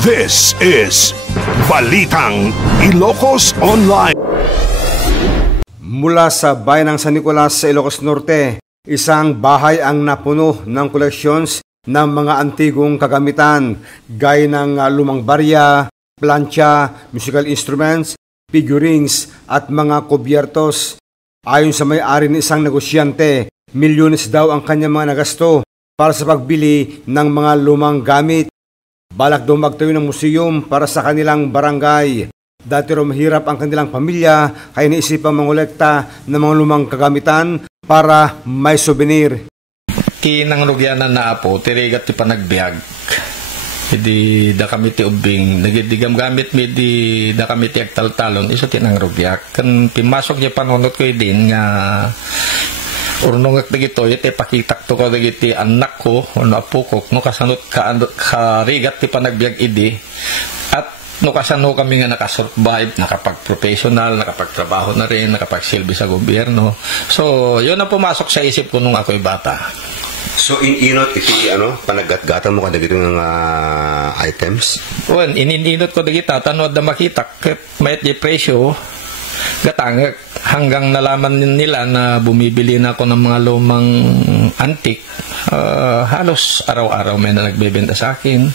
This is Balitang Ilocos Online. Mula sa bayan ng San Nicolas sa Ilocos Norte, isang bahay ang napuno ng collections ng mga antigong kagamitan gaya ng lumang barya, plancha, musical instruments, figurines at mga kubyertos. Ayon sa may-ari ng isang negosyante, milyones daw ang kanyang mga nagasto para sa pagbili ng mga lumang gamit. Balak daw magtayo ng museum para sa kanilang barangay. Dati raw mahirap ang kanilang pamilya kaya naisipang mangolekta ng mga lumang kagamitan para may souvenir. Kinang rugyanan na apo, tirigat ti panagbiag. Hindi da kami ti ubing, nagidigam gamit mi di da kami ti agtaltalon, iso tinang rugyak. Kan pimasok niya panunot ko din nga urnong at dagito, iti pakitak to ko dagiti anak ko, o napukok, no kasanot karigat ti panagbiag idi, at no kasano kami nga nakasurvive, nakapag-professional, nakapagtrabaho na rin, nakapagsilbi sa gobyerno. So, yun ang pumasok sa isip ko nung ako'y bata. So, inot iti, panaggatgatan mo ka dagito ng items? Well, ininot ko dagito, tanod na makita, mayat di presyo, gatangag, hanggang nalaman nila na bumibili na ako ng mga lumang antik. Halos araw-araw may na nagbebenta sa akin.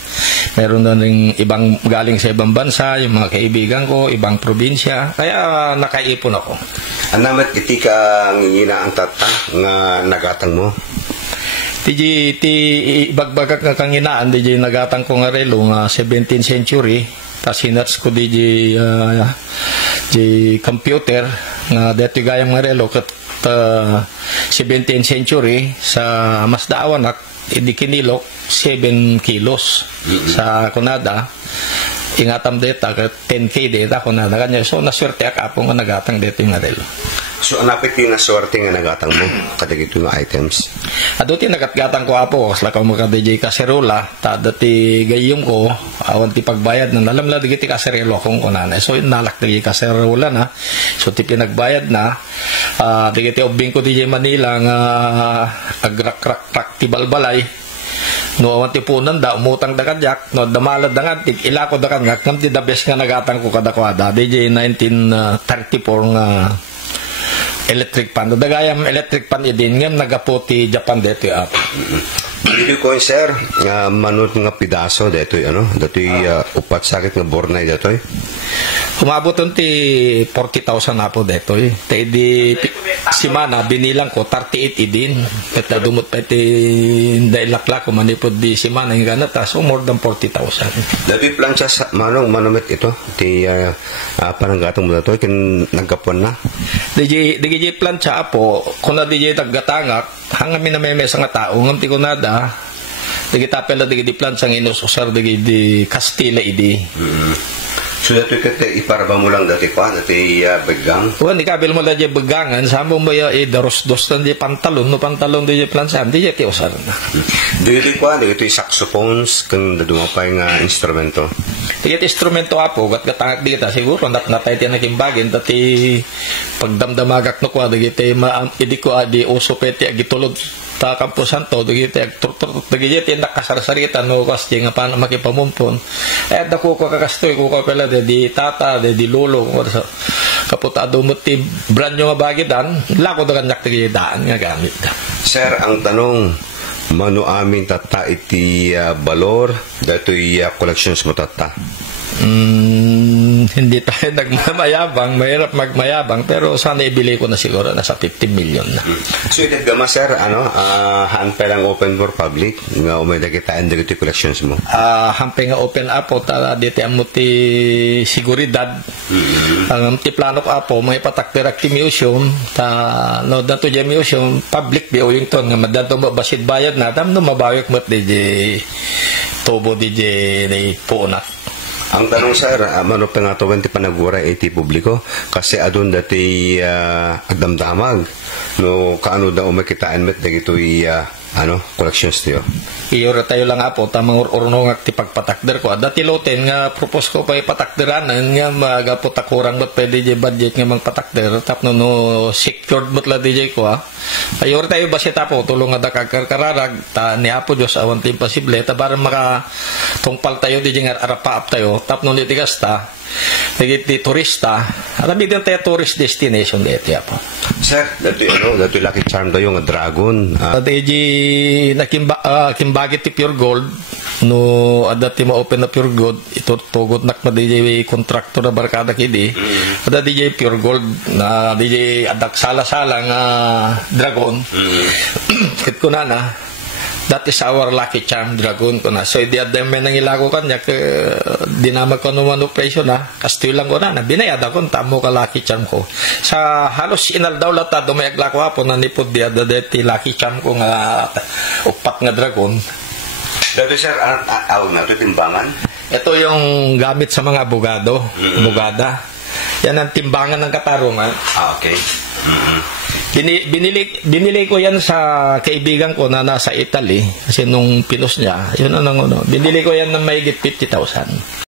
Meron na rin ibang galing sa ibang bansa, yung mga kaibigan ko, ibang probinsya. Kaya nakaipon ako. Anamat iti ka ngingina ang tata nga nagatang mo? Ti ibagbagak nga kanginaan, di nagatang ko nga relo nga 17th century. Tas hinats ko di computer nga dito gayang marelo kat 17th century sa Masdaawanak idi kinilok 7 kilos sa kunada ingatam deta kat 10k deta kunada kanya so naswerte ako nga nagatang dito yung marelo. So, anapit yung naswerte nga nagatang mo kadagito yung items? Aduti nagatgatang ko apo, kasla ka mga DJ kaserola, dati gayom ko, awan ti pagbayad na, alam na digiti kaserelo akong kunanay. So, nalak digiti kaserola na, so ti pinagbayad na, digiti ubing ko DJ Manila nga agrak-rak-rak ti balbalay, no awan ti punan da, umutang da kadyak, no damalad da nga, ilako da kadyak, ngam ti the best nga nagatang ko kadakwada, DJ 1934 nga, electric pan. Dagayam electric pan idin ngam nagaputi Japan dito app. Dito ko sir, manut nga pidaso dito dito upat sakit nga bornay dito. Umabot ti 40,000 na po dito Te di simana binilang ko 38 idin. Ket dumot pa ti dailaklak ko manipod di simana ingana ta so more than 40,000. Dati plancha manomit ito ti pananggatong mo dito kin nagkapon na. DJ plancha apo kuna DJ taggatangak hanggang minameme sa nga tao ngam ti kunada digi tapel na digi plancha ng inususar digi Castilla idi. So dito kete iparaba mo lang dati pa dati begang. Wan ikabil mo dati begangan sambo mo ya daros-dos tan di pantalon no pantalon di plancha di ti usar na. Dito pa dito saxophones kung dumapay nga instrumento. Digi instrumento apo gatgatangak dita siguro natay ti nakimbagin dati pagdamdamagak no kwa digi ti idi ko adi uso peti agitulod ta Campo Santo dagiti dagiti nakasarsarita no kasi nga paano makipamumpon dako ko kakastoy ko pala di tata di lolo kaputado mo ti brand nga bagidan lako da kanyak ti daan nga gamit. Sir, ang tanong mano amin tata iti balor datoy collections mo tata? Hindi tayo nagmamayabang, mahirap magmayabang, pero sana ibili ko na siguro nasa 50 million na. So ito gama sir, hampe lang open for public nga umadagitaan dito collections mo? Hampe nga open apo, dito ang muti seguridad. Ang plano ko apo, may pataktirak ti museum, no, dato dyan museum, public di Wellington, nga madanto basid bayad na, no mabawik mo't di tubo di puunat. Ang tanong sir, mano pa nga to ti panagura iti publiko kasi adun dati agdamdamag no kaano da umakitaan met dagito collections tiyo. Iyo tayo lang apo tamang urnong ti pagpatakder ko. Dati loten nga propose ko pa ipatakderan nga magapo takurang mat pwede di budget nga magpatakder tapno no 6 secured mo tla DJ ko ayor tayo ba siya tapo tulong nga kagkararag ta ni Apo Diyos awan tayo imposible ta barang maka tungpal tayo DJ nga arapaap tayo tapno ni tigas ta nagiti turista arabi din tayo tourist destination dito po. Sir, dati Lucky Charm daw yung dragon. DJ nakimbagit ti Pure Gold no adati mo open na Pure Gold ito tugot nak na DJ contractor na barkada kidi ada DJ Pure Gold na DJ adak sala-sala nga dragon kit ko na that is our Lucky Charm dragon ko na so idi adem may nangilago kanya dinamag ko naman operation kasto lang ko na binayada ko tamo ka Lucky Charm ko sa halos inaldaw lata dumayagla ko po na nipod di adati Lucky Charm ko nga upat nga dragon. Dati sir, na ito timbangan? Ito yung gamit sa mga abogado, abogada. Yan ang timbangan ng katarungan. Okay. Binili ko yan sa kaibigan ko na nasa Italy kasi nung pinos niya, yun ang binili ko yan ng mahigit 50,000.